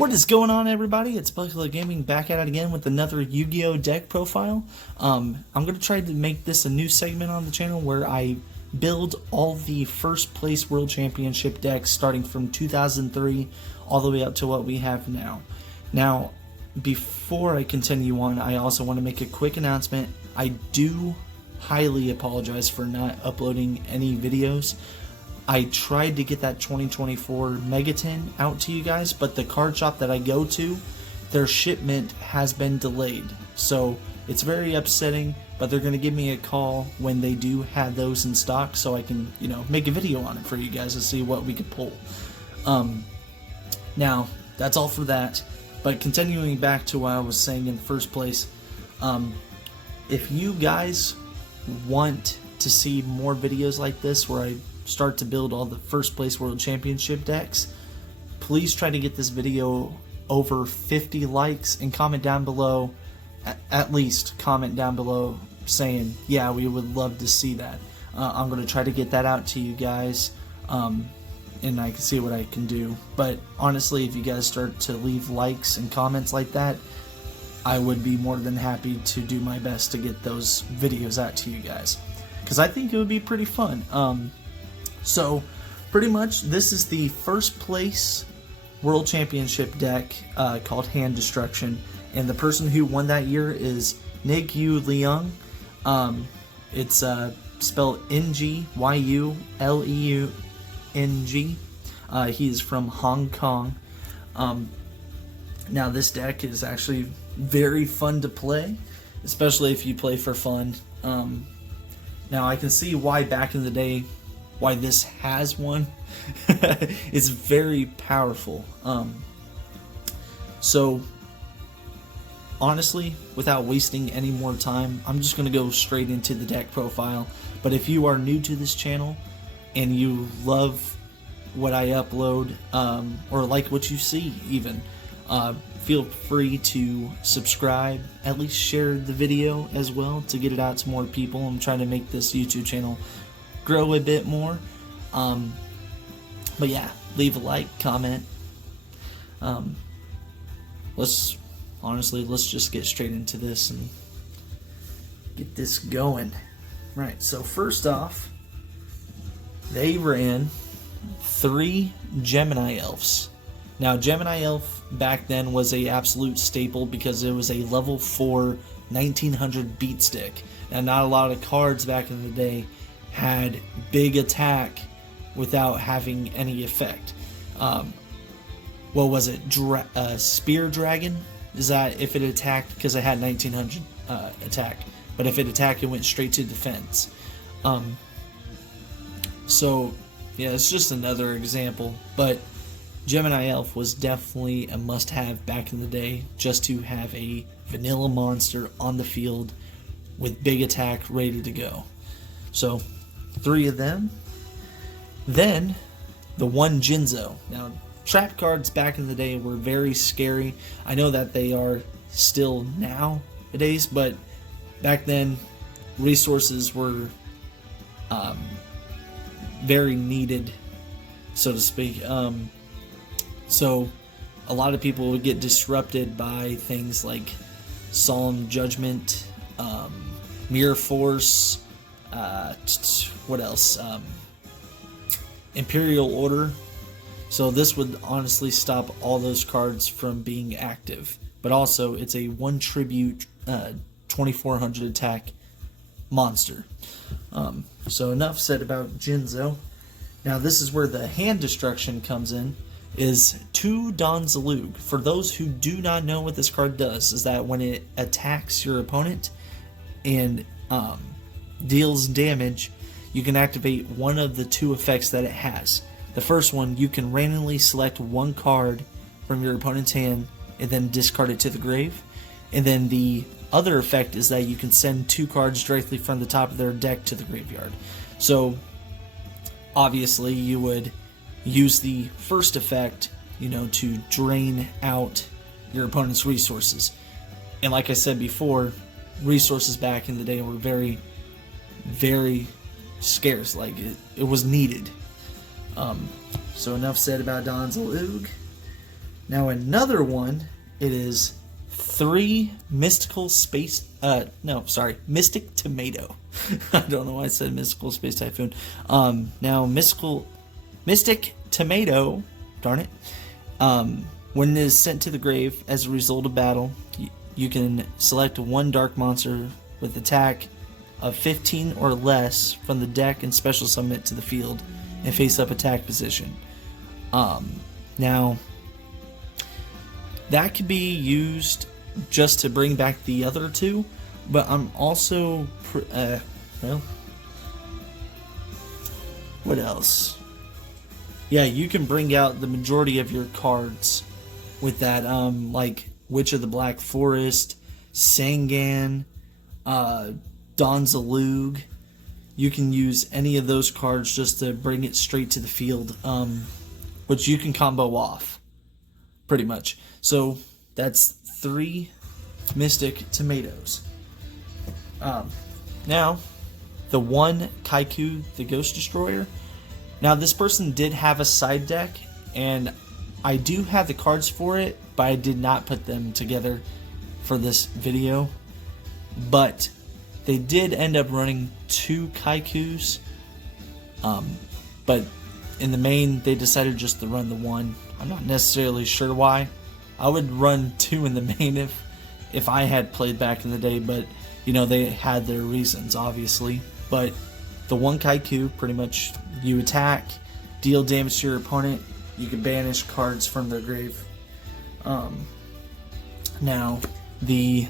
What is going on, everybody? It's Buttcluck Gaming back at it again with another Yu-Gi-Oh! Deck profile. I'm going to try to make this a new segment on the channel where I build all the first place World Championship decks starting from 2003 all the way up to what we have now. Now, before I continue on, I also want to make a quick announcement. I do highly apologize for not uploading any videos. I tried to get that 2024 Megaton out to you guys, but the card shop that I go to, their shipment has been delayed. So it's very upsetting, but they're going to give me a call when they do have those in stock so I can, make a video on it for you guys to see what we could pull. Now, that's all for that. But continuing back to what I was saying in the first place, if you guys want to see more videos like this where I start to build all the first place World Championship decks, please try to get this video over 50 likes and comment down below, at least comment down below saying, yeah, we would love to see that. I'm going to try to get that out to you guys, and I can see what I can do. But honestly, if you guys start to leave likes and comments like that, I would be more than happy to do my best to get those videos out to you guys, because I think it would be pretty fun. So, pretty much, this is the first place World Championship deck called Hand Destruction, and the person who won that year is LEUNG. It's spelled NGYULEUNG. He is from Hong Kong. Now, this deck is actually very fun to play, especially if you play for fun. Now, I can see why back in the day, why this has one. It's very powerful. So honestly, without wasting any more time, I'm just going to go straight into the deck profile. But if you are new to this channel and you love what I upload, or like what you see even, feel free to subscribe, at least share the video as well to get it out to more people. I'm trying to make this YouTube channel grow a bit more. But yeah, leave a like, comment. Let's just get straight into this and get this going. Right, so first off, they ran 3 Gemini Elves. Now, Gemini Elf back then was a absolute staple because it was a level 4 1900 beat stick. And not a lot of cards back in the day had big attack without having any effect. What was it? Spear Dragon? Is that if it attacked, because it had 1900 attack, but if it attacked, it went straight to defense. So yeah, it's just another example, but Gemini Elf was definitely a must-have back in the day, just to have a vanilla monster on the field with big attack ready to go. So 3 of them. Then the one Jinzo. Now, trap cards back in the day were very scary. I know that they are still nowadays, but back then resources were very needed, so to speak. So a lot of people would get disrupted by things like Solemn Judgment, Mirror Force, what else? Imperial Order. So this would honestly stop all those cards from being active. But also, it's a 1 tribute, 2400 attack monster. So enough said about Jinzo. Now this is where the hand destruction comes in. Is 2 Don Zaloog. For those who do not know what this card does, is that when it attacks your opponent and deals damage, you can activate one of the 2 effects that it has. The first one, you can randomly select 1 card from your opponent's hand and then discard it to the grave. And then the other effect is that you can send 2 cards directly from the top of their deck to the graveyard. So obviously you would use the first effect, to drain out your opponent's resources. And like I said before, resources back in the day were very, very scarce. Like, it was needed. So enough said about Don Zaloog. Now another one, it is 3 Mystic Tomato. I don't know why I said Mystical Space Typhoon. Now Mystic Tomato, darn it. When it is sent to the grave as a result of battle, you can select one dark monster with attack of 15 or less from the deck and special summon it to the field and face up attack position. Now, that could be used just to bring back the other 2, but I'm also, what else? Yeah, you can bring out the majority of your cards with that, like Witch of the Black Forest, Sangan, Don Zaloog. You can use any of those cards just to bring it straight to the field, which you can combo off, pretty much. So that's 3 Mystic Tomatoes. Now, the one Kycoo, the Ghost Destroyer. Now, this person did have a side deck, and I do have the cards for it, but I did not put them together for this video. But they did end up running 2 Kycoos, but in the main, they decided just to run the one. I'm not necessarily sure why. I would run 2 in the main if I had played back in the day, but you know, they had their reasons, obviously. But the one Kycoo, pretty much, you attack, deal damage to your opponent, you can banish cards from their grave. Now, the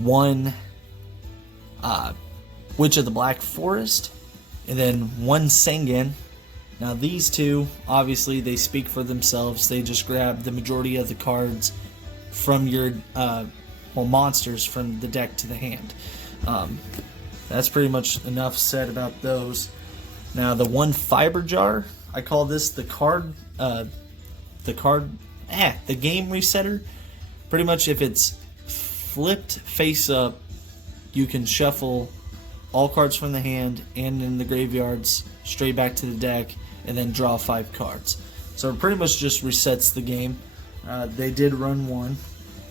one Witch of the Black Forest, and then one Sangan. Now these 2, obviously, they speak for themselves. They just grab the majority of the cards from your monsters from the deck to the hand. That's pretty much enough said about those. Now the one Fiber Jar, I call this the game resetter. Pretty much, if it's flipped face up, you can shuffle all cards from the hand and in the graveyards straight back to the deck, and then draw 5 cards. So it pretty much just resets the game. They did run 1.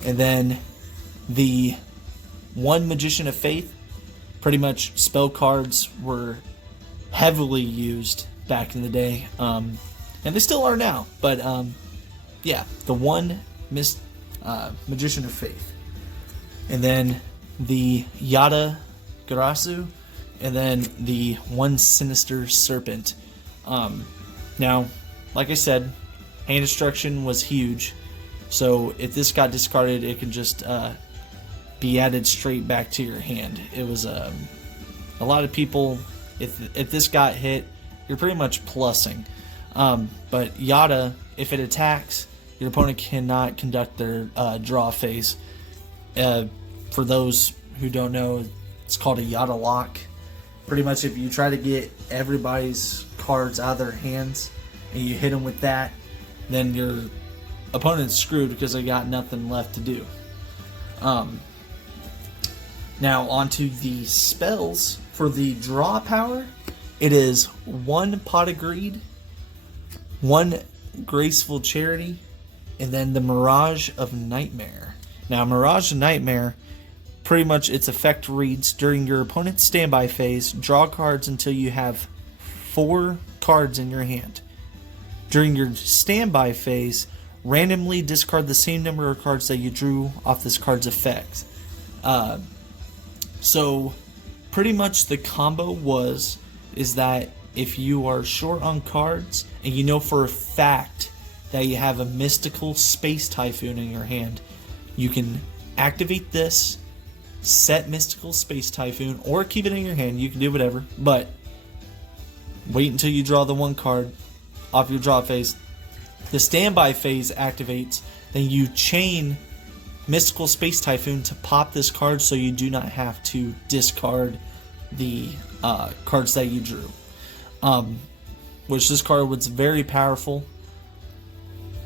And then the one Magician of Faith, pretty much spell cards were heavily used back in the day. And they still are now. But yeah, the one Magician of Faith. And then the Yata-Garasu, and then the one Sinister Serpent. Now, like I said, hand destruction was huge, so if this got discarded, it can just be added straight back to your hand. It was a lot of people, if this got hit, you're pretty much plussing. But Yata, if it attacks, your opponent cannot conduct their draw phase. For those who don't know, it's called a Yata lock. Pretty much, if you try to get everybody's cards out of their hands and you hit them with that, then your opponent's screwed because they got nothing left to do. Now onto the spells. For the draw power, it is 1 Pot of Greed, 1 Graceful Charity, and then the Mirage of Nightmare. Now, Mirage of Nightmare, pretty much its effect reads: during your opponent's standby phase, draw cards until you have 4 cards in your hand. During your standby phase, randomly discard the same number of cards that you drew off this card's effect. So, pretty much the combo is that if you are short on cards and you know for a fact that you have a mystical Space Typhoon in your hand, you can activate this, set mystical Space Typhoon, or keep it in your hand. You can do whatever, but wait until you draw the 1 card off your draw phase. The standby phase activates, then you chain mystical Space Typhoon to pop this card, so you do not have to discard the cards that you drew. Which this card was very powerful.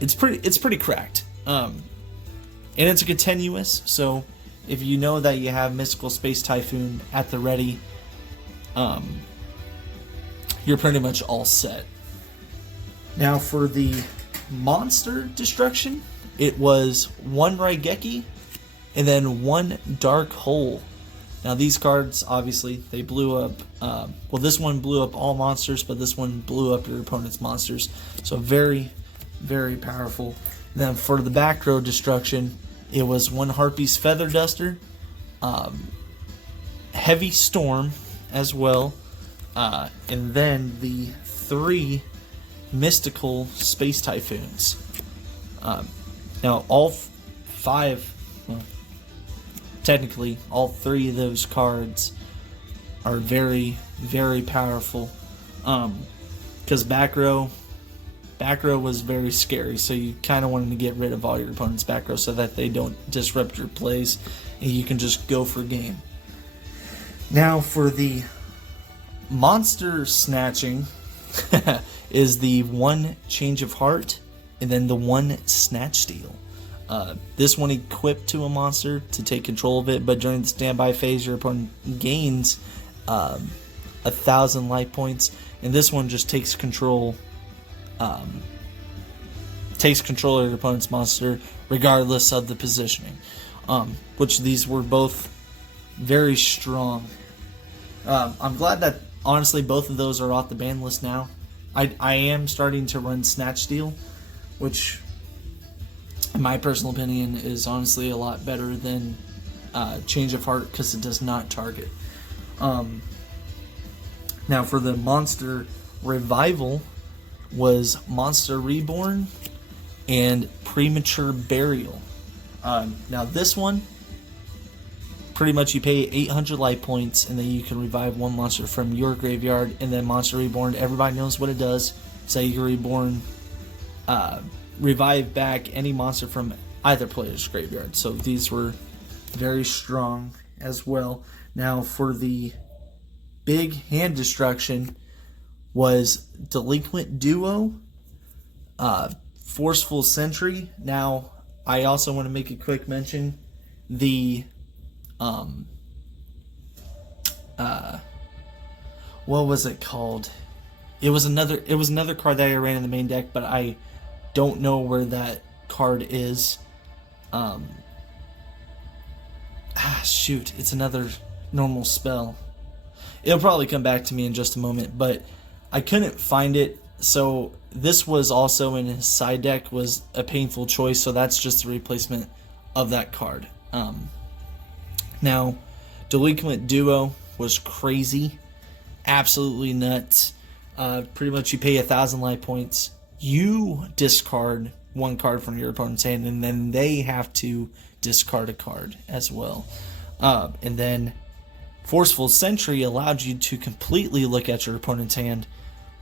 It's pretty cracked. And it's a continuous, so if you know that you have mystical Space Typhoon at the ready, you're pretty much all set. Now for the monster destruction, it was 1 Raigeki and then 1 Dark Hole. Now these cards, obviously, they blew up, well, this one blew up all monsters, but this one blew up your opponent's monsters. So very, very powerful. Then for the back row destruction, it was 1 Harpie's Feather Duster, Heavy Storm as well, and then the 3 Mystical Space Typhoons. Now all 5, well, technically all 3 of those cards are very, very powerful, because back row was very scary, so you kind of wanted to get rid of all your opponent's back row so that they don't disrupt your plays and you can just go for game. Now for the monster snatching is the 1 Change of Heart and then the 1 Snatch Steal. This one equipped to a monster to take control of it, but during the standby phase your opponent gains 1,000 life points, and this one just takes control of your opponent's monster regardless of the positioning, which these were both very strong. I'm glad that honestly both of those are off the ban list now. I am starting to run Snatch Steal, which in my personal opinion is honestly a lot better than Change of Heart because it does not target. Now for the monster revival was Monster Reborn and Premature Burial. Now this one, pretty much you pay 800 life points and then you can revive 1 monster from your graveyard, and then Monster Reborn, everybody knows what it does. Say you reborn, revive back any monster from either player's graveyard. So these were very strong as well. Now for the big hand destruction was Delinquent Duo, Forceful Sentry. Now I also want to make a quick mention, the what was it called? It was another card that I ran in the main deck, but I don't know where that card is. Shoot, it's another normal spell. It'll probably come back to me in just a moment, but I couldn't find it. So this was also in his side deck, was a Painful Choice, so that's just a replacement of that card. Now, Delinquent Duo was crazy, absolutely nuts. Pretty much you pay 1,000 life points, you discard 1 card from your opponent's hand, and then they have to discard a card as well. And then Forceful Sentry allowed you to completely look at your opponent's hand,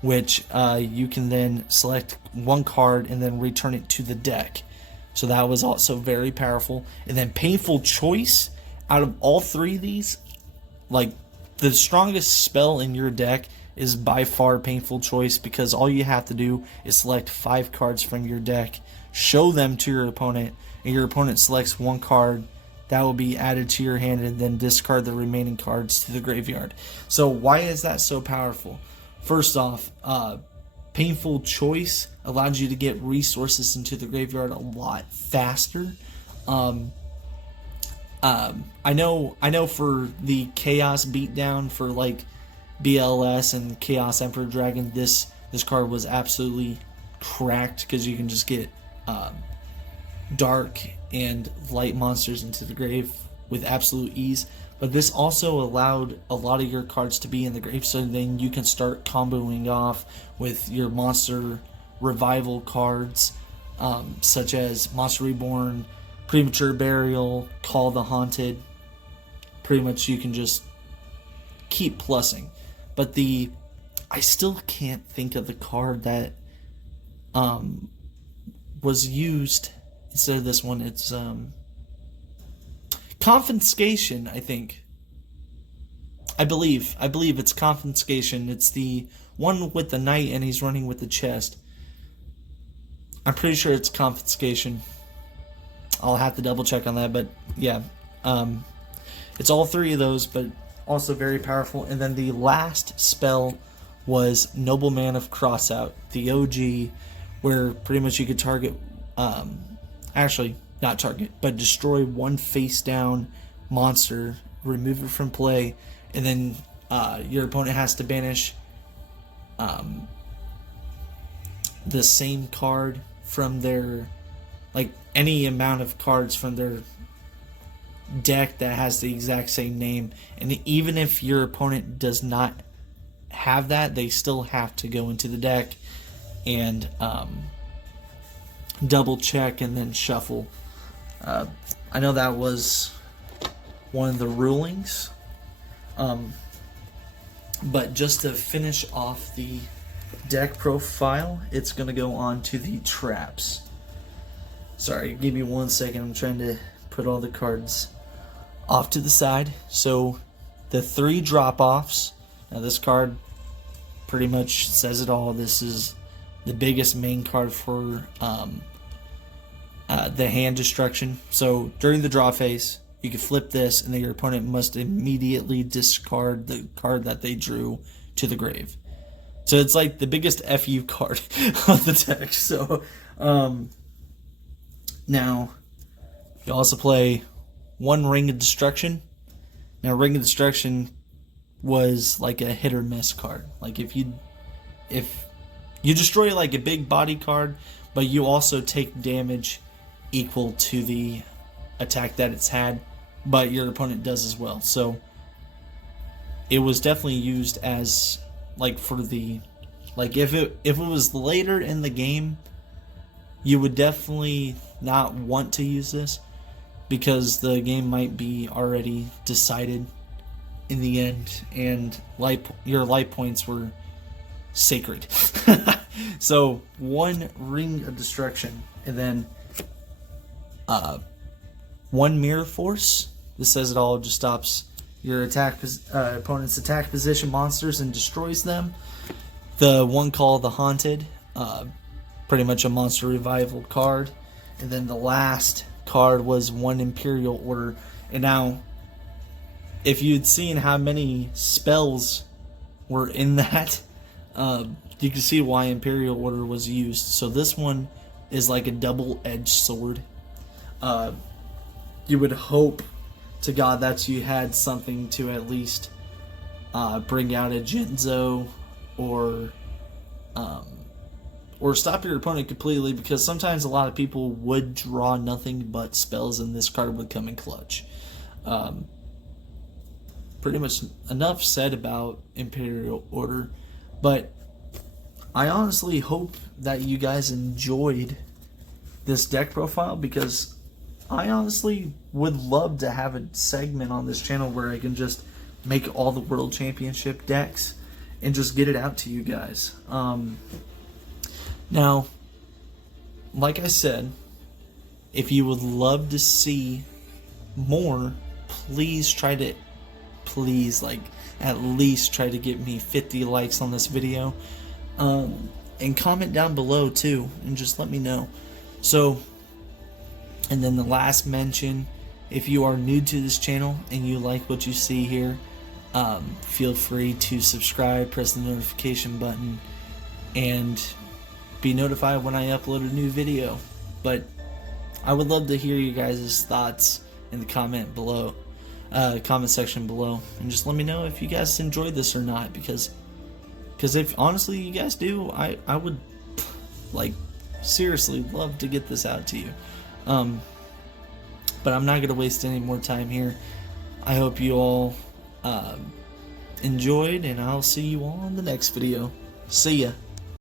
which you can then select 1 card and then return it to the deck. So that was also very powerful. And then Painful Choice, out of all 3 of these, like, the strongest spell in your deck is by far Painful Choice, because all you have to do is select 5 cards from your deck, show them to your opponent, and your opponent selects 1 card that will be added to your hand, and then discard the remaining cards to the graveyard. So why is that so powerful? First off, Painful Choice allowed you to get resources into the graveyard a lot faster. I know for the Chaos Beatdown for like BLS and Chaos Emperor Dragon, this card was absolutely cracked, because you can just get dark and light monsters into the grave with absolute ease. But this also allowed a lot of your cards to be in the grave, so then you can start comboing off with your monster revival cards, such as Monster Reborn, Premature Burial, Call the Haunted. Pretty much you can just keep plussing. But I still can't think of the card that was used instead of this one. It's Confiscation, I think. I believe it's Confiscation. It's the one with the knight and he's running with the chest. I'm pretty sure it's Confiscation. I'll have to double check on that, but yeah. It's all 3 of those, but also very powerful. And then the last spell was Nobleman of Crossout, the OG, where pretty much you could target, actually not target, but destroy one face down monster, remove it from play, and then your opponent has to banish the same card from their, like, any amount of cards from their deck that has the exact same name. And even if your opponent does not have that, they still have to go into the deck and double check and then shuffle. I know that was one of the rulings, but just to finish off the deck profile, it's going to go on to the traps. Sorry, give me 1 second. I'm trying to put all the cards off to the side. So the 3 drop-offs. Now this card pretty much says it all. This is the biggest main card for the hand destruction. So during the draw phase, you can flip this, and then your opponent must immediately discard the card that they drew to the grave. So it's like the biggest FU card of the deck. So now you also play 1 Ring of Destruction. Now Ring of Destruction was like a hit or miss card. Like if you destroy like a big body card, but you also take damage equal to the attack that it's had, but your opponent does as well. So it was definitely used as like for the, like if it was later in the game, you would definitely not want to use this because the game might be already decided in the end, and your life points were sacred. So 1 Ring of Destruction, and then 1 Mirror Force. This says it all. It just stops your opponent's attack position monsters and destroys them. The one called the Haunted, pretty much a monster revival card. And then the last card was 1 Imperial Order. And now, if you'd seen how many spells were in that, you can see why Imperial Order was used. So this one is like a double-edged sword. You would hope to God that you had something to at least bring out a Jinzo or stop your opponent completely, because sometimes a lot of people would draw nothing but spells and this card would come in clutch. Pretty much enough said about Imperial Order, but I honestly hope that you guys enjoyed this deck profile, because I honestly would love to have a segment on this channel where I can just make all the World Championship decks and just get it out to you guys. Now, like I said, if you would love to see more, please like at least try to get me 50 likes on this video, and comment down below too, and just let me know. So, and then the last mention, if you are new to this channel and you like what you see here, feel free to subscribe, press the notification button, and be notified when I upload a new video. But I would love to hear you guys' thoughts in the comment section below, and just let me know if you guys enjoyed this or not, because if honestly you guys do, I would like seriously love to get this out to you. But I'm not going to waste any more time here. I hope you all enjoyed, and I'll see you all in the next video. See ya.